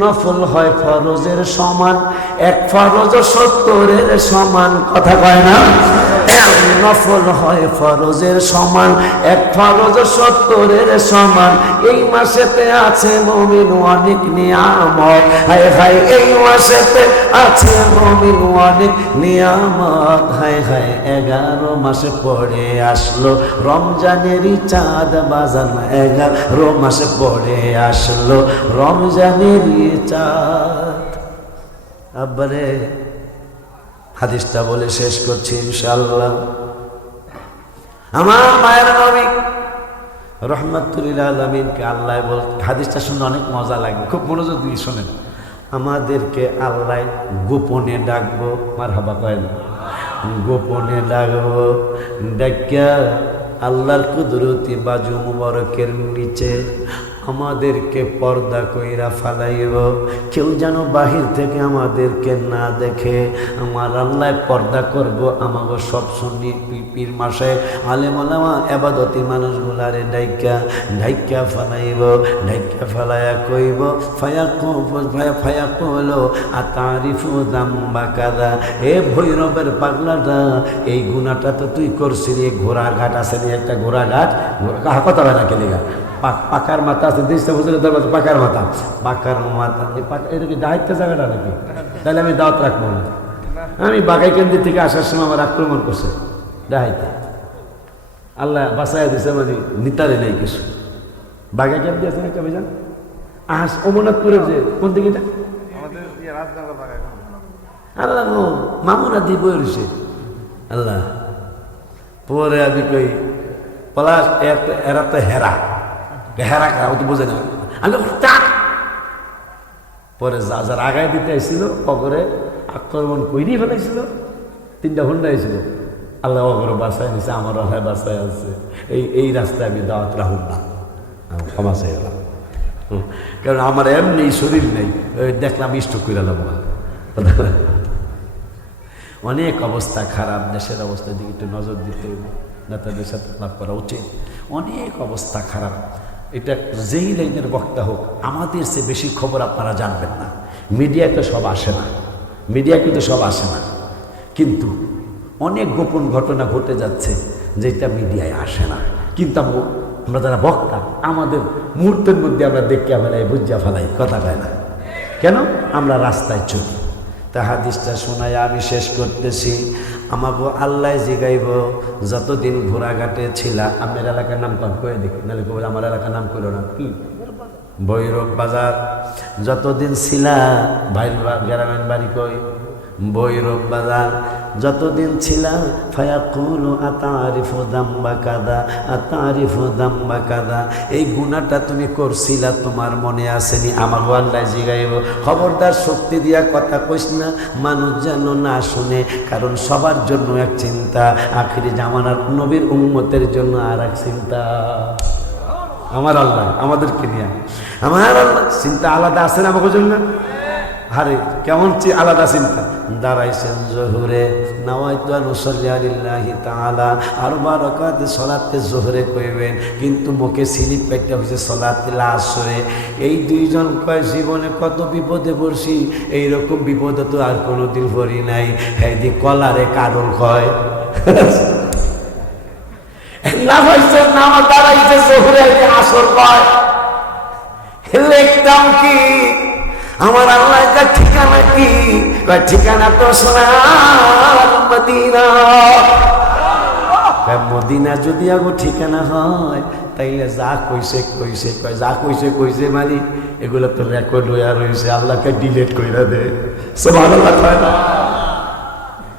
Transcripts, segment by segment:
নফল হয় ফরজের সমান, এক ফরজ সত্তরের সমান, কথা কয় না? নফল হয় ফরজের সমান, এক ফরজ সত্তরের সমান। এই মাসেতে আছে মমিন অনেক নিয়ামত। হায় হায়, এই মাসেতে আছে মমিন অনেক নিয়ামত। হায় হায়, এগারো মাসে পরে আসলো, রমজানেরই চাঁদ বাজান। এগারো মাসে পরে আসলো, রমজানেরই চাঁদ। আব্বারে হাদিসটা বলে শেষ করছি ইনশাআল্লাহ। আমার মায়ের নবী রহমতুল্লাহ আলমিনকে আল্লাহ বল হাদিসটা শুনে অনেক মজা লাগবে, খুব মনোযোগ দিয়ে শোনেন। আমাদেরকে আল্লাহ গোপনে ডাকবো মার হাবা কয় না? গোপনে ডাকবো, ডাকিয়া আল্লাহর কুদরতি বাজু মুবারকের নিচে আমাদেরকে পর্দা কইরা ফালাইব। কেউ যেন বাহির থেকে আমাদেরকে না দেখে, আমার আল্লাহ পর্দা করব আমাকে সব শুনি পীর মাসে। আলেম আলামা এবাদতি মানুষগুলারে ডাইকা ঢাইকা ফালাইব ঢাইকা ফালাইয়া কইব ফায়া ফায়া ফায়া কলো আ তারিফু দাম বা কাদা। এ ভৈরবের পাগলাটা, এই গুণাটা তো তুই করছিলি, ঘোড়াঘাট আছে নি একটা ঘোড়াঘাট? কাহা কথা কেলিগা পাক- পাকার মাথা আছে দেশটা বুঝলে দরবার পাকার মাথা। পাকার মাথা এই পাকা এটা কি দায়িত্ব জায়গাটা নাকি? তাহলে আমি দাওয়াত রাখব না। আমি বাগাই কেন্দ্র থেকে আসার সময় আমার আক্রমণ করছে ডাহাইতে আল্লাহ বাসায় দিছে মানে নিতারে নেই কিছু। বাগাই কেন্দ্র আছে না কবে যান আস অমরনাথপুরের যে কোন দিকে এটা? ইয়ে আল্লাহ মামুরা দিব রয়েছে। আল্লাহ পরে আমি কই পলাশ এরা তো হেরা। হেরা খারাপ তো বোঝে না আমি পরে যা, যার আগায় দিতে আসছিল অগরে আক্রমণ কইরেই ফেলাইছিল, তিনটা ঘণ্টা আইছিল। আল্লাহ অগরে বাসায় নিছে, আমার আল্লাহ বাসায় আছে। এই এই রাস্তায় আমি দাওয়াত রাহুল না। ক্ষমা চাই হুম। কারণ আমার এমনি শরীর নেই দেখলাম ইষ্ট করে অনেক অবস্থা খারাপ, দেশের অবস্থার দিকে একটু নজর দিতে নেতাদের সাথে লাভ করা উচিত। অনেক অবস্থা খারাপ। এটা যেই লাইনের বক্তা হোক, আমাদের সে বেশি খবর আপনারা জানবেন না। মিডিয়াতে সব আসে না। মিডিয়া কিন্তু সব আসে না। কিন্তু অনেক গোপন ঘটনা ঘটে যাচ্ছে যেটা মিডিয়ায় আসে না। কিন্তু আমরা- যারা বক্তা, আমাদের মুহূর্তের মধ্যে আমরা দেখে ফেলাই বুঝা ফেলাই, কথা কয় না। কেন? আমরা রাস্তায় চলি। তা হাদিসটা শোনায় আমি শেষ করতেছি। আমাকে আল্লাহ জিগাইব, যতদিন ঘোরাঘাটে ছিলা আমার এলাকার নাম কম করে দেখি, নাহলে কবে আমার এলাকার নাম করো না। কি? ভৈরব বাজার। যতদিন ছিলা ভাই গ্রামের বাড়ি কই? ভৈরব বাজার। যতদিন ছিলা, ফায়াকুলু আতারিফু দাম্বা কাদা, আতারিফু দাম্বা কাদা। এই গুণাটা তুমি করছিলা, তোমার মনে আসেনি আমার আল্লাহ জিগাইব। খবরদার শক্তি দিয়া কথা কইস না, মানুষ যেন না শুনে, কারণ সবার জন্য এক চিন্তা, আখিরি জামানার নবীর উম্মতের জন্য আর এক চিন্তা। আমার আল্লাহ, আমাদেরকে নিয়ে। আমার আল্লাহ, চিন্তা আলাদা আছে না আমাকে জন্য? আরে কেমন আলাদা চিন্তা? দাঁড়াইছেন জহুরে সলাতে জোহরে কইবেন, কিন্তু মুখে স্লিপ কাটতে হয়েছে সলাতে আসরে এই দুইজন কয়, জীবনে কত বিপদে পড়ছি? এইরকম বিপদে তো আর কোনোদিন পড়ি নাই। হ্যাঁ কলারে কারণ কয় না হয়েছে নামা দাঁড়াইছে জহুরে আসর কয় লিখতাম কি? আমার আল্লাহ একটা ঠিকানা কি? ঠিকানা তো সোনার মদিনা। যদি আগো ঠিকানা হয়, তাইলে যা কইছে কইছে, কয়, যা কইছে কইছে মানে এগুলো তো রেকর্ড হইয়া রয়েছে আল্লাহকে ডিলেট কইরা দে।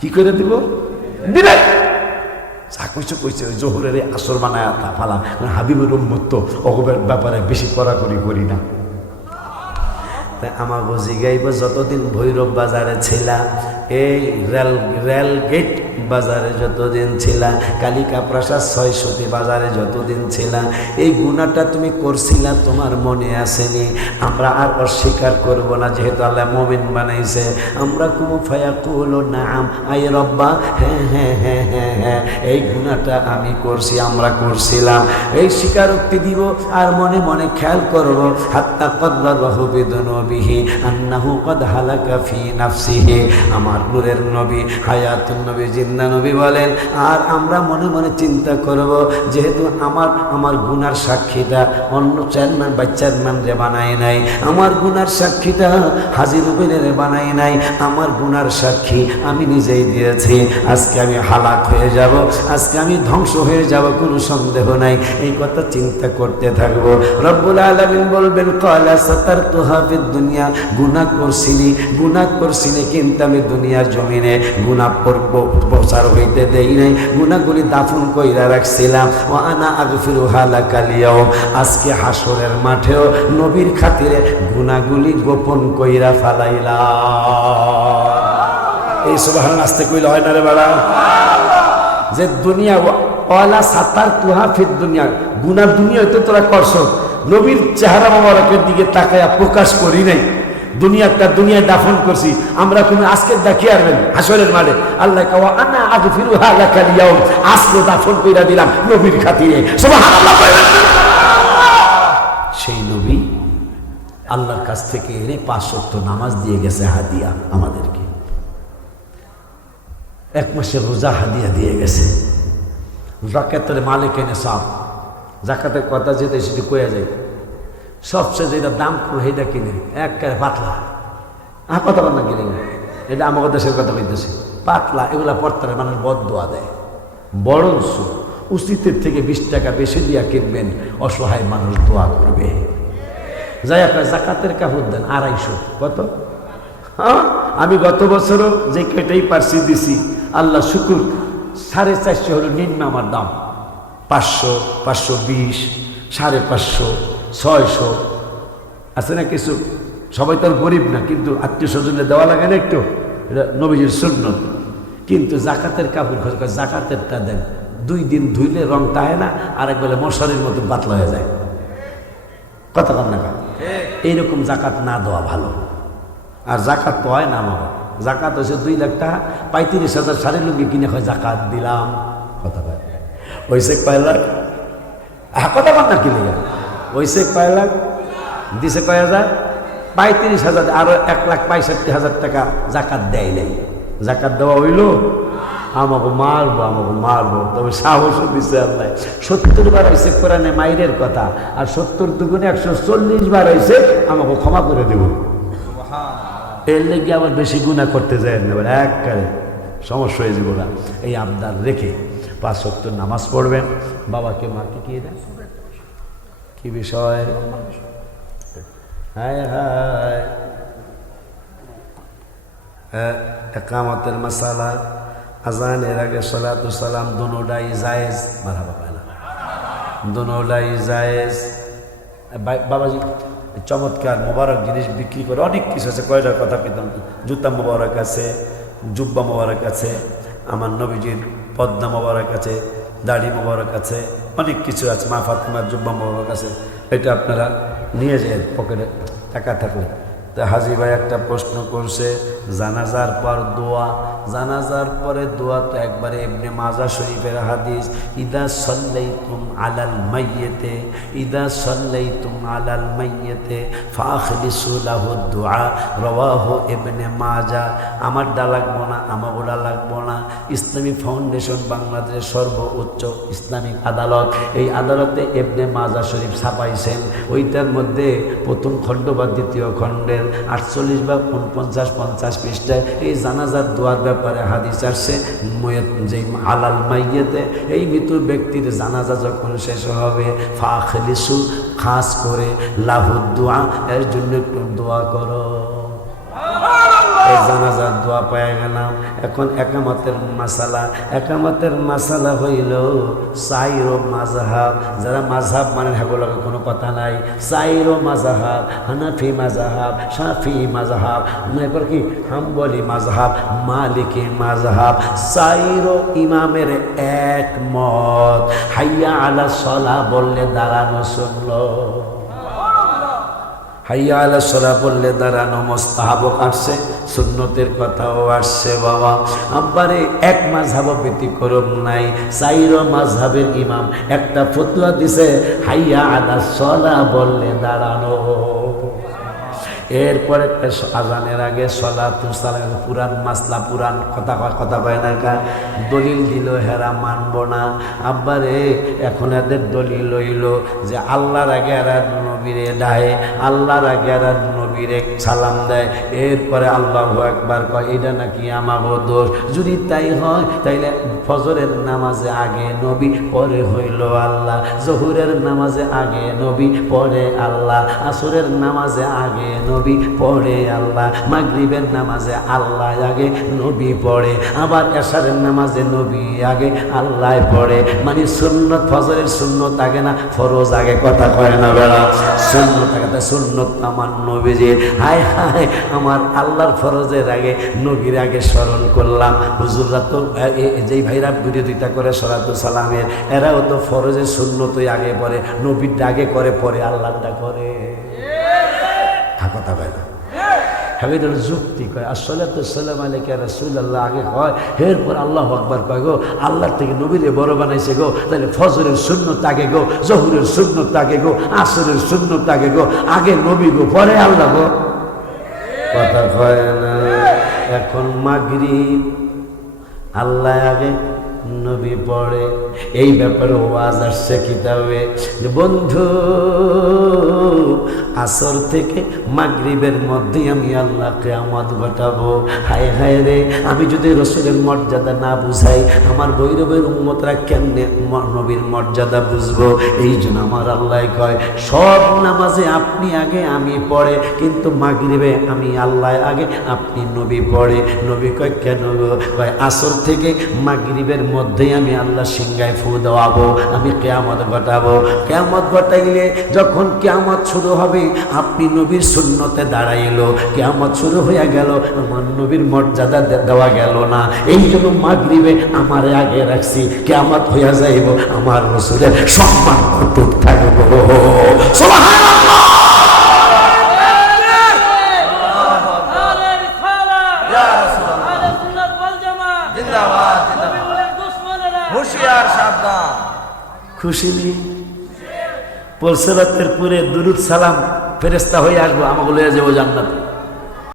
কি করে দিব? ডিলেট যা কইছে কইছে, ওই জোহরের আসর বানায় ফালা। হাবিবুর উম্মত তো অগবের ব্যাপারে বেশি কড়াকড়ি করি না। আমার জিগাইব যতদিন ভৈরব বাজারে ছিলাম এই রেল রেল গেট বাজারে যতদিন ছিলা, কালিকা প্রাসাদ ছয়শতি বাজারে যতদিন ছিলা, এই গুণাটা তুমি করছিলা, তোমার মনে আসেনি। আমরা আর অস্বীকার করব না, যেহেতু আল্লাহ মমিন বানাইছে। আমরা কুমু ফায়া কুলো নাম আই রব্বা হ্যাঁ হ্যাঁ হ্যাঁ হ্যাঁ হ্যাঁ এই গুণাটা আমি করছি, আমরা করছিলাম এই স্বীকারোক্তি দিব, আর মনে মনে খেয়াল করব, হাত্তা কদ্দার রহবিদনবিহি আন্নাহু কদ হালাকা ফি নাফসিহি। আমার নূরের নবী, হায়াতুন নবী জিন্দা নবী বলেন, আর আমরা মনে মনে চিন্তা করব যেহেতু আমার আমার গুনার সাক্ষীটা অন্য চেয়ারম্যান বা চেয়ারম্যান রে বানায় নাই, আমার গুনার সাক্ষীটা হাজির উবেনের বানাই নাই, আমার গুনার সাক্ষী আমি নিজেই দিয়েছি, আজকে আমি হালাক হয়ে যাব, আজকে আমি ধ্বংস হয়ে যাব, কোনো সন্দেহ নাই। এই কথা চিন্তা করতে থাকব। রব্বুল আলমিন বলবেন কলা সাতার তোহাফির দুনিয়া, গুনাহ করছিলি গুনাহ করছিলি কিন্তু আমি দুনিয়ার জমিনে গুনাহ প্রচার হইতে দেই নাই। গুনাহগুলি দাফন কইরা রাখছিলাম। ও আনা আগফিরু হালা কালিয়াও আজকে হাসরের মাঠেও নবীর খাতিরে গুনাহগুলি গোপন কইরা ফালাইলাম। এই সুবাহান আসতে কইলে হয় না রে বাড়া? যে দুনিয়া অলা সাতার তুহা ফির দুনিয়া। গুনার দুনিয়া হইতে তোরা করছ। নবীর চেহারা মোবারকের দিকে তাকায়া প্রকাশ করি নাই। দুনিয়াটা দুনিয়ায় দাফন করছি। আমরা তুমি আজকে দেখি আরবেন হাসরের মাঠে। আল্লাহ কাওয়া আনা আগে ফিরু হালা কালিয়াও আজকে দাফন কইরা দিলাম নবীর খাতিরে। সুবহানাল্লাহ সেই নবী আল্লাহর কাছ থেকে এনে পাঁচ সত্য নামাজ দিয়ে গেছে হাদিয়া আমাদেরকে। এক মাসের রোজা হাদিয়া দিয়ে গেছে। জাকাতের মালিক এনে সাপ। জাকাতের কথা যেতে সেটি কয়ে যায়। সবচেয়ে যেটা দাম কম সেইটা কিনে এক পাতলা। আহ কথা বল না কিনে এটা আমাকে দেশের কথা কইতেছে। পাতলা, এগুলা পড়তারে মানুষ বদ দোয়া দেয়। বরঞ্চ উচিতের থেকে বিশ টাকা বেশি দিয়া কিনবেন, অসহায় মানুষ দোয়া করবে। যাই আপনার জাকাতের কাপড় দেন, আড়াইশো। কত? হ্যাঁ? আমি গত বছরও যে কেটেই পারছি দিছি। আল্লাহ শুকুর, সাড়ে চারশো হলো নিম্ন আমার দাম। পাঁচশো পাঁচশো বিশ, সাড়ে পাঁচশো। ছয়শো। আছে না কিছু? সবাই তো আর গরিব না, কিন্তু আত্মীয় স্বজনে দেওয়া লাগে না একটু? এটা নবীজির শূন্য কিন্তু জাকাতের কাপড় খোঁজ করে জাকাতেরটা দেন। দুই দিন ধুইলে রং তাহে না, আরেক বেলা মশারির মতো পাতলা হয়ে যায়। কথা কন না এইরকম জাকাত না দেওয়া ভালো। আর জাকাত তো হয় না আমার। জাকাত হয়েছে দুই লাখ টাকা, পঁয়ত্রিশ হাজার সাড়ে লুঙ্গি কিনে হয় জাকাত দিলাম। কথা কয় হয়েছে কয় লাখ? কথা কন না কিনে গেল হয়েছে কয় লাখ? দিছে কয় হাজার? পঁয়ত্রিশ হাজার আরও এক লাখ পঁয়ষট্টি হাজার টাকা জাকাত দেয় নাই। জাকাত দেওয়া হইল? আমাকে মারবো আমাকে মারবো তবে সাহসও দিছে আল্লাহ। সত্তর বার হয়েছে কোরআনে মাইরের কথা আর সত্তর দুগুণে একশো চল্লিশ বার হয়েছে আমাকে ক্ষমা করে দেব। এর লেগে আবার বেশি গুণা করতে যায় না এবার একবারে সমস্যা হয়ে যাব না। এই আবদার রেখে পাঁচ সত্তর নামাজ পড়বেন। বাবাকে মাকে কি দেন কি বিষয়? হায় হায়। একামতের মশালা, আজানের আগে সলাতু সালাম দুনোটাই জায়েজ। মারাবা পায় না দুনোটাই জায়েজ। বাবাজি, চমৎকার মোবারক জিনিস বিক্রি করে অনেক কিছু আছে। কয়টার কথা পেতাম জুতা মোবারক আছে, জুব্বা মোবারক আছে, আমার নবীজির পদ্মা মোবারক আছে, দাড়ি মোবারক আছে অনেক কিছু আছে, মা ফাতমার জুব্বা মামার কাছে এটা আপনারা নিয়ে যায় পকেটে টাকা থাকলে। তা হাজি ভাই একটা প্রশ্ন করছে জানাজার পর দোয়া, জানাজার পরে দোয়া তো একবারে এমনি মাজা শরীফের হাদিস, ইদা সল্লাই তুম আলাল মাইয়েতে, ইদা সল্লাই তুম আলাল মাইয়েতে দোয়া এমনে মাজা, আমার লাগবো না আমার ওটা লাগবো না ইসলামী ফাউন্ডেশন বাংলাদেশের সর্বোচ্চ ইসলামিক আদালত, এই আদালতে এবনে মাজা শরীফ ছাপাইছেন। ওইটার মধ্যে প্রথম খণ্ড বা দ্বিতীয় খণ্ডের আটচল্লিশ বা উনপঞ্চাশ, পঞ্চাশ পৃষ্ঠায় এই জানাজার দোয়ার ব্যাপারে হাদিস আসছে যে আলাল মাইয়েতে, এই মৃত ব্যক্তির জানাজা যখন শেষ হবে, ফাখলিসু, খাস করে লাহুদ দোয়া, এর জন্য একটু দোয়া করো। জানাজার দোয়া পেয়ে গেলাম। এখন একামতের মাসালা একামতের মাসালা হইল সাইরো মাজাহাব যারা মাঝহাব মানে হেগুলোকে কোনো কথা নাই। সাইরো মাজাহাব হানাফি মাজাহাব সাফি মাজাহাব এরপর কি? হাম্বলি মাজাহাব মালিকি মাজাহাব সাইরো ইমামের এক মত হাইয়া আলা সলা বললে দাঁড়ানো শুনলো হাইয়া আলা সরা বললে দাঁড়ানো মোস্তাহাবও আসছে, সুন্নতের কথাও আসছে, বাবা। আব্বারে, এক মাঝহাব ব্যতিক্রম নাই, চাইর মাঝহাবের ইমাম একটা ফতুয়া দিছে, হাইয়া আলা সরা বললে, দাঁড়ানো। এরপরে আজানের আগে সলা তুসালাম পুরান মাসলা, পুরান কথা কয় কথা কয় না কা দলিল দিল, হেরা মানব না। আব্বারে এখন এদের দলিল হইল যে আল্লাহর আগে এরা নবীরে ডাহে, আল্লাহর আগে এরা নবীরে সালাম দেয়। এরপরে আল্লাহ একবার কয় এটা নাকি আমাগো দোষ? যদি তাই হয়, তাইলে ফজরের নামাজে আগে নবী পরে হইল আল্লাহ, জহুরের নামাজে আগে নবী পরে আল্লাহ, আসরের নামাজে আগে নবী পড়ে আল্লাহ, মাগরিবের নামাজে আল্লাহ আগে নবী পড়ে, আবার এশারের নামাজে নবী আগে আল্লাহ পড়ে। মানে সুন্নত, ফজরের সুন্নত আগে না, ফরজ আগে, কথা কয় না বেড়া। সুন্নত আগে, তা সুন্নত আমার নবীজির। হায় হায়, আমার আল্লাহর ফরজের আগে, নবীর আগে স্মরণ করলাম। হুজুররা তো যেই ভাইরা বিরোধিতা করে সরাতু সালামের। এরাও তো ফরজের সুন্নতই আগে পরে নবীর আগে করে পরে আল্লাহটা করে। কথা না। হাবিদুল যুক্তি কয় আসলে তো সালাম আলাইকা রসুল আল্লাহ আগে কয়, এরপর আল্লাহ আকবার কয় গো, আল্লাহর থেকে নবীরে বড় বানাইছে গো, তাহলে ফজরের শূন্যত আগে গো, জহুরের শূন্যত আগে গো, আসরের শূন্যত আগে গো, আগে নবী গো, পরে আল্লাহ গো। কথা কয় না। এখন মাগরিব আল্লাহ আগে নবী পড়ে। এই ব্যাপারে ওয়াজ আসছে কিতাবে বন্ধু, আসর থেকে মাগরিবের মধ্যে আমি আল্লাহকে আমদ ঘটাবো। হায় হায় রে, আমি যদি রসুলের মর্যাদা না বুঝাই, আমার বৈরবের উন্মতরা কেমনে নবীর মর্যাদা বুঝব? এই জন্য আমার আল্লাহ কয়, সব নামাজে আপনি আগে আমি পড়ে, কিন্তু মাগরিবে আমি আল্লাহ আগে আপনি নবী পড়ে। নবী কয়, কেন কয়, আসর থেকে মাগরিবের মধ্যেই আমি আল্লাহ সিংহায় ফু দেওয়াবো, আমি কেয়ামত ঘটাবো। কেয়ামত ঘটাইলে যখন কেয়ামত শুরু হবে, আপনি নবীর শূন্যতে দাঁড়াইলো। কেয়ামত শুরু হয়ে গেল, আমার নবীর মর্যাদা দেওয়া গেল না। এই জন্য মাগরিবে আমার আগে রাখছি, কেয়ামত হইয়া যাইব, আমার রসুলের সম্মান থাকব। সুবহানাল্লাহ! খুশি নি? পরশুরাতের পুরে দুরুদ সালাম ফেরেস্তা হয়ে আসব আমাকে লয়ে যাব জান্নাতে।